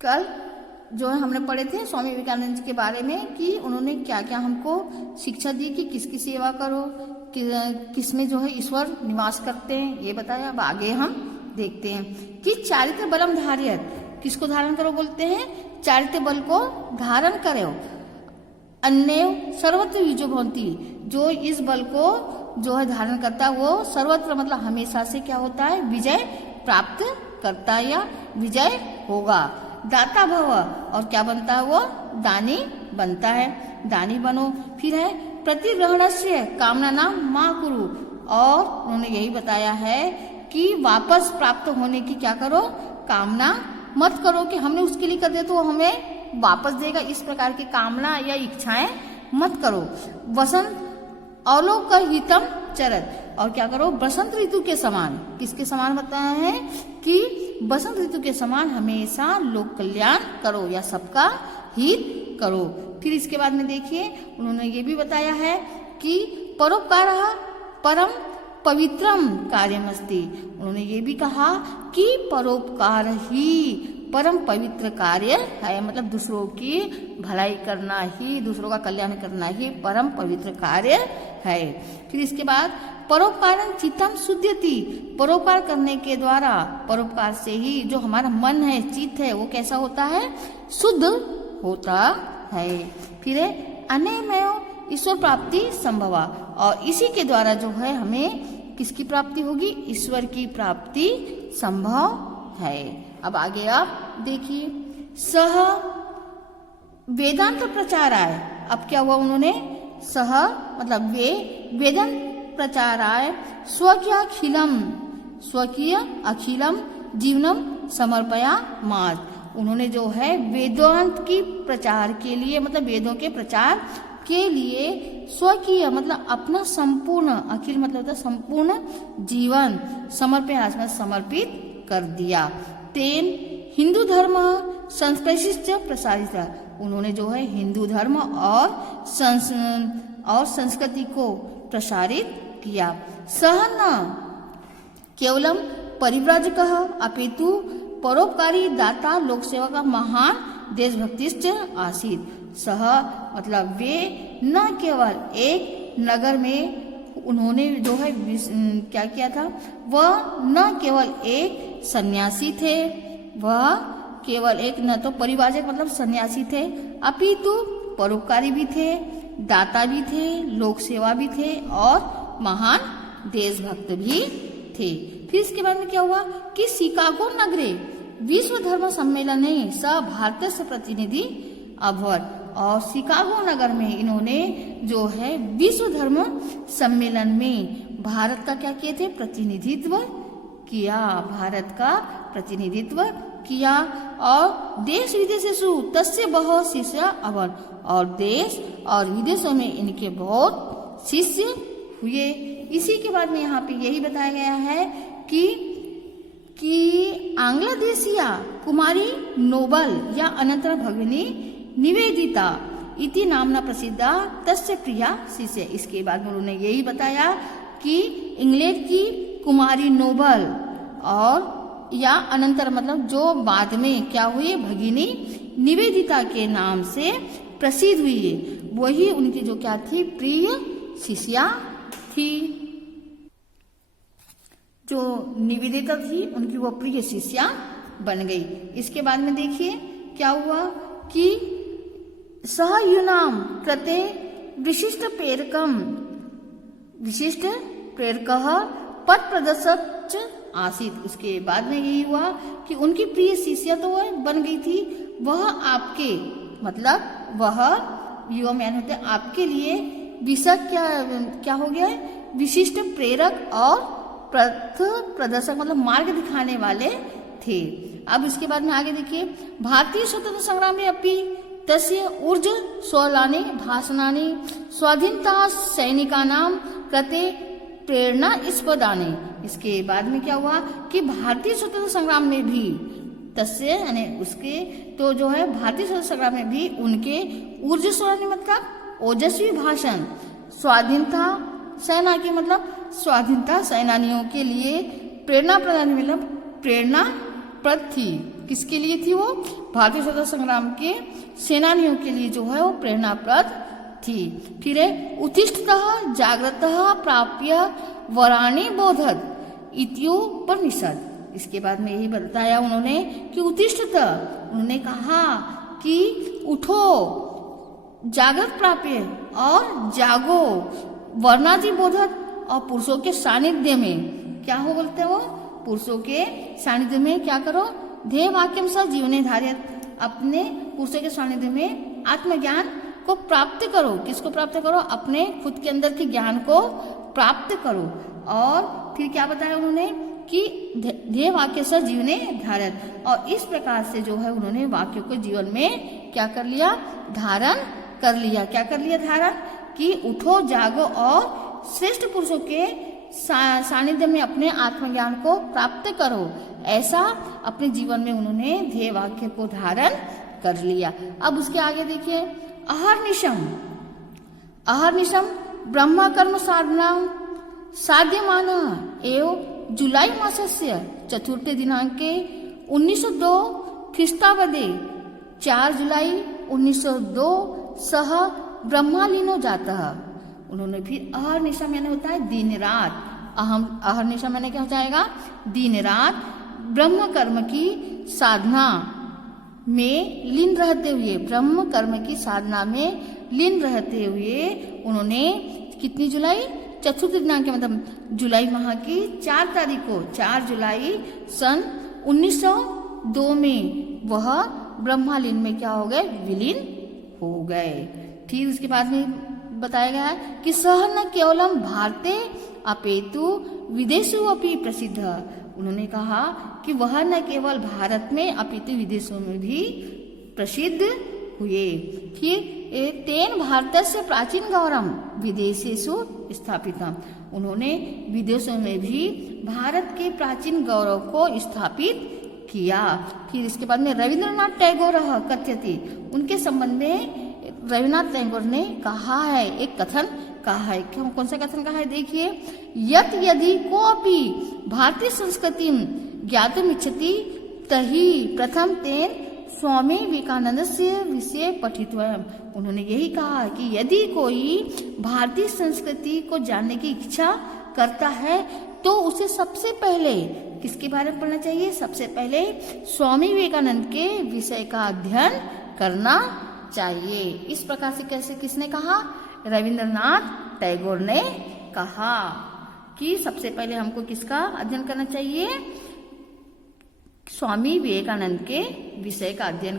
कल जो है हमने पढ़े थे स्वामी विवेकानंद जी के बारे में कि उन्होंने क्या क्या हमको शिक्षा दी कि किसकी सेवा करो, किस में जो है ईश्वर निवास करते हैं, ये बताया। अब आगे हम देखते हैं कि चारित्र बलम धार्यत, किसको धारण करो बोलते हैं? चारित्र बल को धारण करो। अन्य सर्वत्र विजय भवन्ति, जो इस बल को जो है धारण करता है वो सर्वत्र मतलब हमेशा से क्या होता है? विजय प्राप्त करता है या विजय होगा। दाता भव, और क्या बनता है वो? दानी बनता है, दानी बनो। फिर है प्रतिग्रहणस्य कामना नाम मा कुरु, और उन्होंने यही बताया है कि वापस प्राप्त होने की क्या करो? कामना मत करो कि हमने उसके लिए कर दिया तो वो हमें वापस देगा, इस प्रकार की कामना या इच्छाएं मत करो। वसंत अवलोक हितम चरत, और क्या करो? बसंत ऋतु के समान, किसके समान बताया है कि बसंत ऋतु के समान हमेशा लोक कल्याण करो या सबका हित करो। फिर इसके बाद में देखिए उन्होंने ये भी बताया है कि परोपकार परम पवित्रम कार्यमस्ति, उन्होंने ये भी कहा कि परोपकार ही परम पवित्र कार्य है, मतलब दूसरों की भलाई करना ही, दूसरों का कल्याण करना ही परम पवित्र कार्य है। फिर इसके बाद परोपकारं चित्तम शुद्धयति, परोपकार करने के द्वारा, परोपकार से ही जो हमारा मन है, चित्त है, वो कैसा होता है? शुद्ध होता है। फिर अनेमेव ईश्वर प्राप्ति संभवा, और इसी के द्वारा जो है हमें किसकी प्राप्ति होगी? ईश्वर की प्राप्ति संभव है। अब आगे आप देखिए, सह वेदांत प्रचाराय, अब क्या हुआ? उन्होंने सह मतलब वे वेदांत प्रचाराय स्वकीय अखिलम जीवनम समर्पया माज, उन्होंने जो है वेदांत की प्रचार के लिए मतलब वेदों के प्रचार के लिए स्वकीय मतलब अपना संपूर्ण, अखिल मतलब होता संपूर्ण जीवन समर्पया समर्पित कर दिया। तेन हिंदू धर्म संस्कृति प्रसारित, उन्होंने जो है हिंदू धर्म और संस्कृति को प्रसारित किया। सह न केवलम परिव्राजक अपितु परोपकारी दाता लोक सेवा का महान देशभक्तिश्च आसीत। सह मतलब वे न केवल एक नगर में उन्होंने जो है क्या किया था? वह न केवल एक सन्यासी थे, वह केवल एक न तो परिवारजक मतलब सन्यासी थे, अपितु परोपकारी भी थे, दाता भी थे, लोक सेवा भी थे और महान देशभक्त भी थे। फिर इसके बाद में क्या हुआ कि शिकागो नगरे विश्व धर्म सम्मेलन में स भारत से प्रतिनिधि अभवत, और शिकागो नगर में इन्होंने जो है विश्व धर्म सम्मेलन में भारत का क्या किए थे? प्रतिनिधित्व किया, भारत का प्रतिनिधित्व किया। और देश विदेशेषु तस्य बहु शिष्य अभवत्, और देश और विदेशों में इनके बहुत शिष्य हुए। इसी के बाद में यहाँ पे यही बताया गया है कि आंग्लदेशिया कुमारी नोबल या अनंतर भगिनी निवेदिता इति नामना प्रसिद्धा तस्य प्रिया शिष्य। इसके बाद में उन्होंने यही बताया कि इंग्लैंड की कुमारी नोबल और या अनंतर मतलब जो बाद में क्या हुई? भगिनी निवेदिता के नाम से प्रसिद्ध हुई है, वही उनकी जो क्या थी? प्रिय शिष्या थी। जो निवेदिता थी उनकी वो प्रिय शिष्या बन गई। इसके बाद में देखिए क्या हुआ कि सहयुनाम कृते विशिष्ट प्रेरक पद प्रदर्शक आसीत। उसके बाद में यही हुआ कि उनकी प्रिय शिष्या तो वह बन गई थी, वह आपके मतलब वह युवा मैन होते आपके लिए विशक क्या हो गया है? विशिष्ट प्रेरक और पथ प्रदर्शक मतलब मार्ग दिखाने वाले थे। अब इसके बाद में आगे देखिए, भारतीय स्वतंत्र संग्राम में अपनी तस्य ऊर्ज स्वलाने भाषणाने स्वाधीनता सैनिकानां कृते प्रेरणा स्पदाने। इसके बाद में क्या हुआ कि भारतीय स्वतंत्र संग्राम में भी तस्य यानी उसके तो जो है भारतीय स्वतंत्र संग्राम में भी उनके ऊर्ज स्वलाने मतलब ओजस्वी भाषण, स्वाधीनता सेना की मतलब स्वाधीनता सेनानियों के लिए प्रेरणा प्रदान मतलब प्रेरणा प्रद थी। किसके लिए थी वो? भारतीय स्वतंत्रता संग्राम के सेनानियों के लिए जो है वो प्रेरणाप्रद थी। फिर है उत्तिष्ठतः जागृतः प्राप्य वराणि बोधत इत्युपनिषद। इसके बाद में यही बताया उन्होंने कि उत्तिष्ठतः, उन्होंने कहा कि उठो, जागृत प्राप्य और जागो, वर्णादि बोधत, और पुरुषों के सानिध्य में क्या हो बोलते हैं वो? पुरुषों के सानिध्य में क्या करो? ध्येय वाक्यम स जीवने धारित, अपने पुरुषों के सानिध्य में आत्मज्ञान को प्राप्त करो। किसको प्राप्त करो? अपने खुद के अंदर के ज्ञान को प्राप्त करो। और फिर क्या बताया उन्होंने कि ध्येय वाक्य स जीवने धारित, और इस प्रकार से जो है उन्होंने वाक्यों को जीवन में क्या कर लिया? धारण कर लिया। क्या कर लिया धारण? कि उठो, जागो और श्रेष्ठ पुरुषों के सानिध्य में अपने आत्मज्ञान को प्राप्त करो। ऐसा अपने जीवन में उन्होंने ध्येय वाक्य को धारण कर लिया। अब उसके आगे देखिए, अहर्निशम, अहर्निशम ब्रह्म कर्म साधना साध्यमान एवं जुलाई मासस्य चतुर्थे दिनांके 1902 ख्रीष्टाब्दे 4 जुलाई 1902 सह ब्रह्मालीनो जाता। उन्होंने फिर अहर्निशा मैंने होता है दिन रात, अहर्निशा मैंने क्या हो जाएगा? दिन रात ब्रह्म कर्म की साधना में लीन रहते हुए, ब्रह्म कर्म की साधना में लीन रहते हुए उन्होंने कितनी जुलाई? चतुर्थ दिनांक, मतलब जुलाई माह की 4 तारीख को, 4 जुलाई सन 1902 में वह ब्रह्मालीन में क्या हो गए? विलीन हो गए। फिर उसके बाद में बताया गया है कि सह न केवलम भारते अपेतु विदेशों अपि प्रसिद्ध। उन्होंने कहा कि वह न केवल भारत में अपितु विदेशों में भी प्रसिद्ध हुए। फिर तेन भारत से प्राचीन गौरव विदेशेषु स्थापितम। उन्होंने विदेशों में भी भारत के प्राचीन गौरव को स्थापित किया। फिर इसके बाद में रविंद्रनाथ टैगोर कथ्यति, उनके संबंध में रविन्द्रनाथ टैगोर ने कहा है, एक कथन कहा है। क्यों? कौन सा कथन कहा है? देखिए, यत यदि कोऽपि भारतीय संस्कृति ज्ञातुम इच्छति तहि प्रथम तेन स्वामी विवेकानंद से विषय पठितव्यम। उन्होंने यही कहा कि यदि कोई भारतीय संस्कृति को जानने की इच्छा करता है तो उसे सबसे पहले किसके बारे में पढ़ना चाहिए? सबसे पहले स्वामी विवेकानंद के विषय का अध्ययन करना चाहिए। इस प्रकार से कैसे किसने कहा? रविंद्रनाथ टैगोर ने कहा कि सबसे पहले हमको किसका अध्ययन करना चाहिए? स्वामी विवेकानंद के विषय का अध्ययन